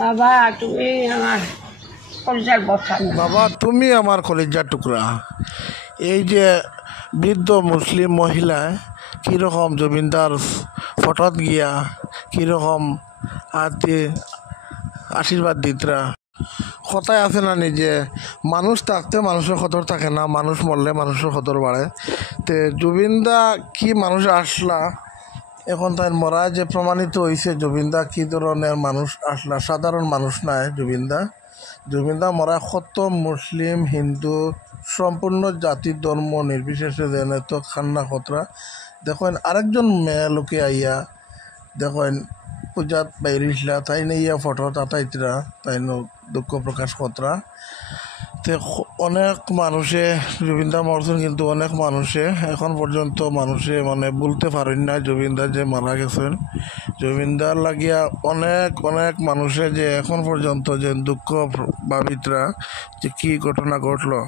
বাবা তুমি আমার কলিজার বসা। বাবা তুমি আমার কলিজার টুকরা। এই যে বৃদ্ধ মুসলিম মহিলা কীরকম জমিনদার ফটোত গিয়া কীরকম হাতে আশীর্বাদ দিতরা। কথায় আছে না নিজে মানুষ থাকতে মানুষের খতর থাকে না, মানুষ মরলে মানুষের খতর বাড়ে। তে জুবিনদা কি মানুষ আসলা এখন তাই মরা যে প্রমাণিত হয়েছে জুবিনদা কি ধরনের মানুষ আসলা, সাধারণ মানুষ নাই জুবিনদা মরা কত মুসলিম হিন্দু সম্পূর্ণ জাতি ধর্ম নির্বিশেষে দেনে তো খান্না খতরা। দেখেন আরেকজন মেয়ে লোকে আইয়া দেখেন পূজাত বাইরিসলা তাই ইয়া ফটো তাতাইতরা তাই দুঃখ প্রকাশ খতরা। তে অনেক মানুষে জুবিনদা মরছেন কিন্তু অনেক মানুষে এখন পর্যন্ত মানুষে মানে বলতে পারেন না জুবিনদা যে মারা গেছেন। জুবিনদার লাগিয়া অনেক অনেক মানুষে যে এখন পর্যন্ত যে দুঃখ ভাবিতরা যে কি ঘটনা ঘটলো।